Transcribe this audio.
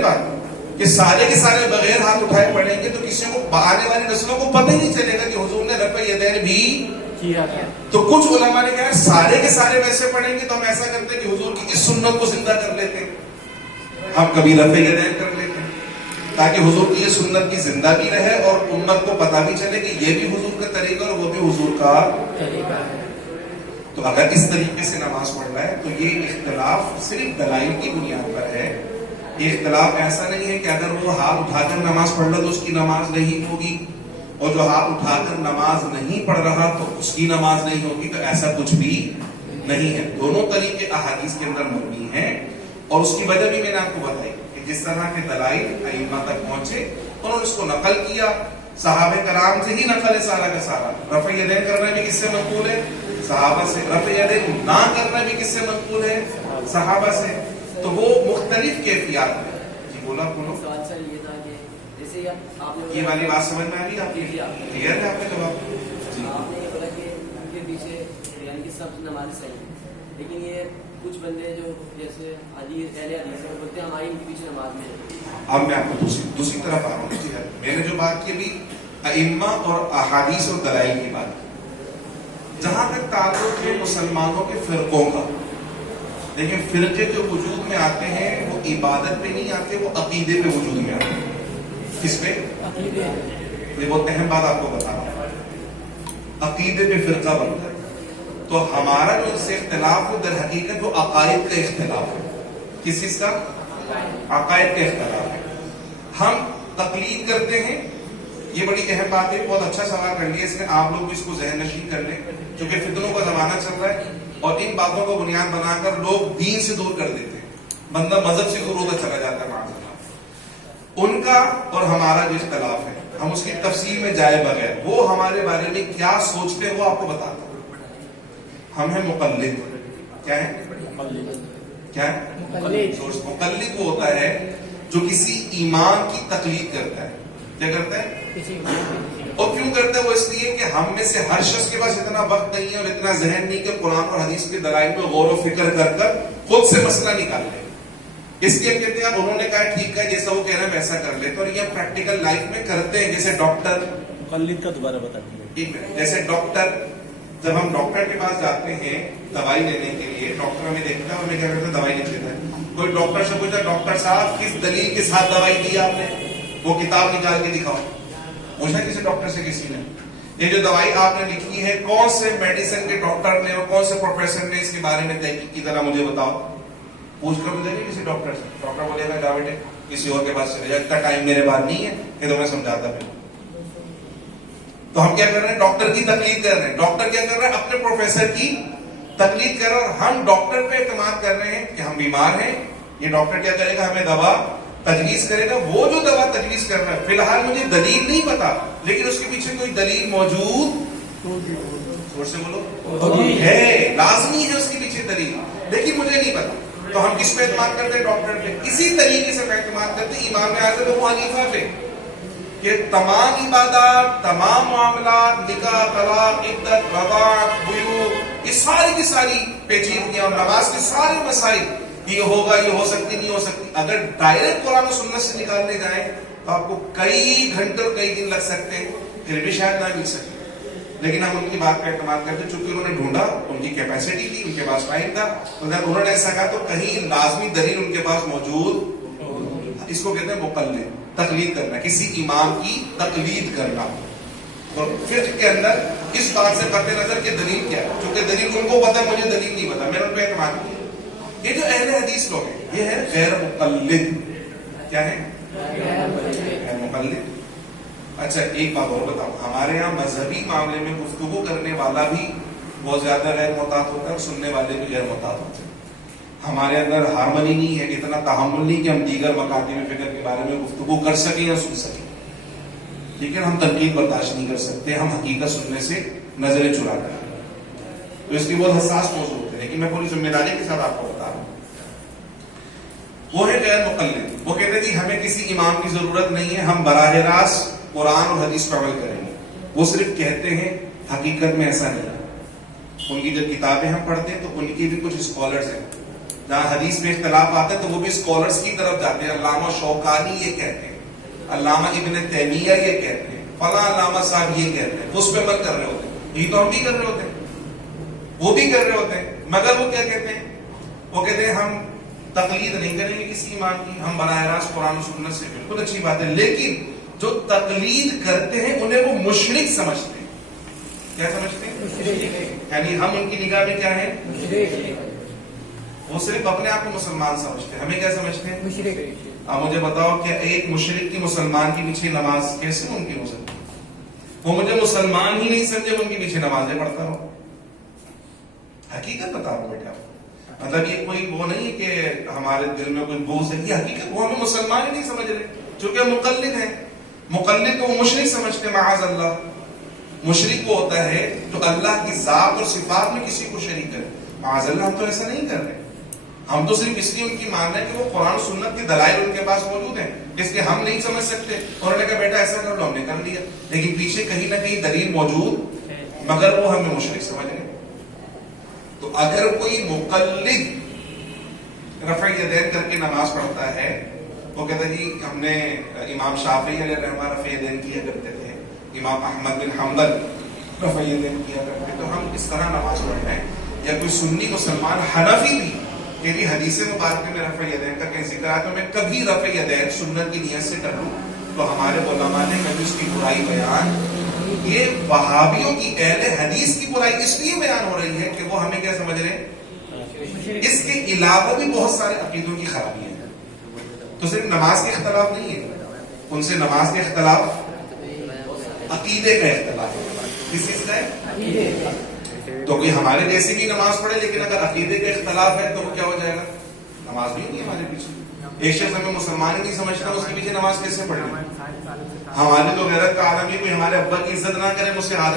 نا بات کہ سارے کے سارے بغیر ہاتھ اٹھائے پڑھیں گے تو کسی کو آنے والی نسلوں کو پتہ ہی نہیں چلے گا کہ حضور نے رفع یدین بھی کیا. تو کچھ علماء نے کہا سارے کے سارے ویسے پڑھیں گے تو ہم ایسا کرتے ہیں کہ حضور کی اس سنت کو زندہ کر لیتے ہیں, ہم کبھی رفع یدین کر لیتے ہیں تاکہ حضور کی یہ سنت کی زندہ بھی رہے اور امت کو پتہ بھی چلے کہ یہ بھی حضور کا طریقہ اور وہ بھی حضور کا طریقہ ہے. تو اگر اس طریقے سے نماز پڑھنا ہے تو یہ اختلاف صرف دلائل کی بنیاد پر ہے. یہ اختلاف ایسا نہیں ہے کہ اگر وہ ہاتھ اٹھا کر نماز پڑھ رہا تو اس کی نماز نہیں ہوگی, اور جو ہاتھ اٹھا کر نماز نہیں پڑھ رہا تو اس کی نماز نہیں ہوگی. تو ایسا کچھ بھی نہیں ہے, دونوں طریقے احادیث کے اندر مبنی ہیں. اور اس کی وجہ بھی میں نے آپ کو بتائی کہ جس طرح کے دلائل ائمہ تک پہنچے انہوں نے اس کو نقل کیا, صحابہ کرام سے ہی نقل ہے سارا کا سارا. رفع یدین کرنا بھی کس سے منقول ہے؟ صحابہ سے. رفع یدین نہ کرنا بھی کس سے منقول ہے؟ صحابہ سے. تو وہ مختلف کیفیات ہیں. جی بولا بولو. سوال سر یہ تھا کہ جیسے آپ نے یہ والی بات سمجھ میں آ رہی ہے آپ کی؟ کلیئر ہے آپ کا جواب؟ جی. آپ نے یہ بولا کہ ان کے پیچھے یعنی کہ سب نماز صحیح ہے, لیکن یہ کچھ بندے جو جیسے حدیث اہل حدیث ہیں وہ بولتے ہیں ہماری ان کے پیچھے نماز میں ہے. اب میں آپ کو دوسری طرف آ رہا ہوں. جی میں نے جو بات کی بھی ائمہ اور احادیث اور دلائل کی بات, جہاں تک تعلق ہے مسلمانوں کے فرقوں کا, لیکن فرقے جو وجود میں آتے ہیں وہ عبادت پہ نہیں آتے, وہ عقیدے پہ وجود میں آتے ہیں. کس پہ؟ عقیدے. یہ بہت اہم بات آپ کو بتا رہا ہوں, عقیدے پہ فرقہ بنتا ہے. تو ہمارا جو اس سے اختلاف ہے در حقیقت وہ عقائد کا اختلاف ہے. کس چیز کا؟ عقائد کا اختلاف ہے. ہم تقلید کرتے ہیں, یہ بڑی اہم بات ہے. بہت اچھا سوال کر لیا اس نے, آپ لوگ بھی اس کو ذہن نشین کر لیں, کیونکہ فتنوں کا زمانہ چل رہا ہے اور ان باتوں کو بنیاد بنا کر لوگ دین سے دور کر دیتے ہیں. بندہ مذہب سے دور ہوتا چلا جاتا ہے. ان کا اور ہمارا جو اختلاف ہے, ہم اس کی تفصیل میں جائے بغیر وہ ہمارے بارے میں کیا سوچتے ہیں وہ آپ کو بتاتا ہوں. ہم ہیں مقلد. کیا ہے؟ کیا ہے؟ مقلد وہ ہوتا ہے جو کسی امام کی تقلید کرتا ہے. کیا کرتا ہے؟ اور کیوں کرتا ہے وہ؟ اس لیے کہ ہم میں سے ہر شخص کے پاس اتنا وقت نہیں ہے اور اتنا ذہن نہیں کہ قرآن اور حدیث کے دلائل میں غور و فکر کر کر خود سے مسئلہ نکال لے. اس لیے کہتے ہیں انہوں نے کہا ٹھیک ہے جیسا وہ کہہ رہے ہیں ویسا کر لیتے, اور یہ پریکٹیکل لائف میں کرتے ہیں. جیسے ڈاکٹر, مقلد کا دوبارہ بتا دیجیے. جیسے ڈاکٹر, جب ہم ڈاکٹر کے پاس جاتے ہیں دوائی لینے کے لیے, ڈاکٹر ہمیں دیکھتا ہے, ہمیں کیا کرتا ہے دوائی نہیں دیتا ہے. کوئی ڈاکٹر سے پوچھتا ڈاکٹر صاحب کس دلیل کے ساتھ دوائی دی آپ نے, وہ کتاب نکال کے دکھاؤ. پوچھا کسی ڈاکٹر سے کسی نے یہ جو دوائی آپ نے لکھی ہے کون سے میڈیسن کے ڈاکٹر نے اور کون سے پروفیسر نے اس کے بارے میں تحقیق کی, ذرا مجھے بتاؤ. پوچھ کر مجھے کسی ڈاکٹر سے, ڈاکٹر بولے گا جا بیٹے کسی اور کے پاس چلے جا, اتنا ٹائم میرے پاس نہیں ہے کہ تمہیں سمجھاتا پھر. تو ہم کیا کر رہے ہیں؟ ڈاکٹر کی تقلید کر رہے ہیں. ڈاکٹر کیا کر رہے ہیں؟ اپنے پروفیسر کی تقلید کر رہے ہیں. اور ہم ڈاکٹر پہ اعتماد کر رہے ہیں کہ ہم بیمار ہیں, یہ ڈاکٹر کیا کرے گا؟ ہمیں دوا تجویز کرے گا. وہ جو دوا تجویز کر رہا ہے فی الحال مجھے دلیل نہیں پتا, لیکن اس کے پیچھے کوئی دلیل موجود زور سے بولو ہے, لازمی ہے اس کے پیچھے دلیل, لیکن مجھے نہیں پتا. تو ہم کس پہ اعتماد کرتے ہیں؟ ڈاکٹر پہ. اسی طریقے سے اعتماد کرتے ہیں امام اعظم ابو حنیفہ پہ کہ تمام عبادات, تمام معاملات, نکاح, طلاق, عدت, رضاعت, بیوع, یہ ساری کی ساری پیچیدگیاں اور نماز کے سارے مسائل, یہ ہوگا, یہ ہو سکتی, نہیں ہو سکتی, اگر ڈائریکٹ قرآن و سنت سے نکالنے جائیں تو آپ کو کئی گھنٹے اور کئی دن لگ سکتے ہیں, پھر بھی شاید نہ مل سکے. لیکن ہم ان کی بات پہ اعتماد کرتے چونکہ انہوں نے ڈھونڈا, ان کی کیپیسٹی تھی, ان کے پاس ٹائم تھا, انہوں نے ایسا کہا تو کہیں لازمی دلیل ان کے پاس موجود. اس کو کہتے ہیں مقلد, تقلید کرنا, کسی امام کی تقلید کرنا. اور فقہ کے اندر اس بات سے قطع نظر کہ دلیل کیا ہے, چونکہ دلیل ان کو پتا, مجھے دلیل نہیں پتا, میں نے ان پہ اعتماد کیا. یہ جو اہل حدیث لوگ ہیں یہ ہے غیر مقلد. کیا ہے؟ غیر مقلد. اچھا ایک بات اور بتاؤ, ہمارے یہاں مذہبی معاملے میں گفتگو کرنے والا بھی بہت زیادہ غیر محتاط ہوتا ہے اور سننے والے بھی غیر محتاط ہوتے ہیں. ہمارے اندر ہارمنی نہیں ہے, اتنا تحمل نہیں کہ ہم دیگر مکاتب فکر کے بارے میں گفتگو کر سکیں یا سن سکیں, لیکن ہم تنقید برداشت نہیں کر سکتے, ہم حقیقت سننے سے نظریں چرا کر. تو اس کی بہت حساس موضوع ہوتے ہیں, لیکن میں پوری ذمہ داری کے ساتھ آپ کو بتا رہا ہوں. وہ ہے غیر مقلد. وہ کہتے ہیں جی ہمیں کسی امام کی ضرورت نہیں ہے, ہم براہ راست قرآن اور حدیث پر عمل کریں گے. وہ صرف کہتے ہیں, حقیقت میں ایسا نہیں ہے. ان کی جب کتابیں ہم پڑھتے ہیں تو ان کی بھی کچھ اسکالرز ہیں, جہاں حدیث میں اختلاف آتا ہے تو وہ بھی اسکالرس کی طرف جاتے ہیں. علامہ شوکانی یہ کہتے ہیں, علامہ ابن تیمیہ یہ کہتے ہیں, فلاں علامہ صاحب یہ کہتے ہیں. اس پہ عمل کر رہے ہوتے ہیں. یہ تو ہم بھی کر رہے ہوتے ہیں, وہ بھی کر رہے ہوتے ہیں. مگر وہ کیا کہتے ہیں؟ وہ کہتے ہیں ہم تقلید نہیں کریں گے کسی امام کی, ہم براہ راست قرآن و سنت سے. بالکل اچھی بات ہے, لیکن جو تقلید کرتے ہیں انہیں وہ مشرک سمجھتے ہیں. کیا سمجھتے ہیں؟ یعنی ہم ان کی نگاہ میں کیا ہیں؟ وہ صرف اپنے آپ کو مسلمان سمجھتے ہیں, ہمیں کیا سمجھتے ہیں؟ مشرک. آپ مجھے بتاؤ کہ ایک مشرک کی مسلمان کے پیچھے نماز کیسے ممکن ہو سکتی؟ وہ مجھے مسلمان ہی نہیں سمجھے, ان کے پیچھے نمازیں پڑھتا ہو. حقیقت بتاؤ بیٹا, مطلب یہ کوئی وہ نہیں کہ ہمارے دل میں کوئی بوجھ ہے, یہ حقیقت. وہ ہمیں مسلمان ہی نہیں سمجھ رہے چونکہ ہم مقلد ہیں. مقلد کو مشرک سمجھتے, معاذ اللہ. مشرک وہ ہوتا ہے جو اللہ کی ذات اور صفات میں کسی کو شریک کرے. معاذ اللہ, ہم تو ایسا نہیں کر رہے. ہم تو صرف اس لیے ان کی مان رہے ہیں کہ وہ قرآن و سنت کے دلائل ان کے پاس موجود ہیں, اس لیے ہم نہیں سمجھ سکتے. انہوں نے کہا بیٹا ایسا کر لو, ہم نے کر لیا, لیکن پیچھے کہیں نہ کہیں دلیل موجود, مگر وہ ہمیں مشرک سمجھ رہے ہیں. تو اگر کوئی مقلد رفع یدین کر کے نماز پڑھتا ہے, وہ کہتا ہے جی ہم نے امام شافعی علیہ الرحمہ رفع یدین کیا کرتے تھے, امام احمد بن حنبل رفع یدین کیا کرتے, تو ہم اس طرح نماز پڑھ رہے ہیں. یا کوئی سنی مسلمان حنفی بھی کہ بھی حدیث مبارکہ میں رفع یدین کا کہیں ذکر آیا تو میں کبھی رفع یدین سنت کی نیت سے کر لوں, تو ہمارے علماء نے کبھی اس کی برائی بیان. یہ وہابیوں کی, اہل حدیث کی برائی اس لیے بیان ہو رہی ہے کہ وہ ہمیں کیا سمجھ رہے ہیں؟ اس کے علاوہ بھی بہت سارے عقیدوں کی خرابیاں ہیں. تو صرف نماز کے اختلاف نہیں ہے, ان سے نماز کے اختلاف عقیدے کا اختلاف ہے. کس چیز کا ہے؟ تو کوئی ہمارے جیسے بھی نماز پڑھے, لیکن اگر عقیدے کا اختلاف ہے تو وہ کیا ہو جائے گا؟ نماز بھی نہیں ہمارے پیچھے. ایک شخص ہمیں مسلمان ہی نہیں سمجھتا, اس کے پیچھے نماز کیسے پڑھے؟ ہماری تو غیرت کا عالم ہے, کوئی ہمارے ابا کی عزت نہ کرے, مجھ سے ہاتھ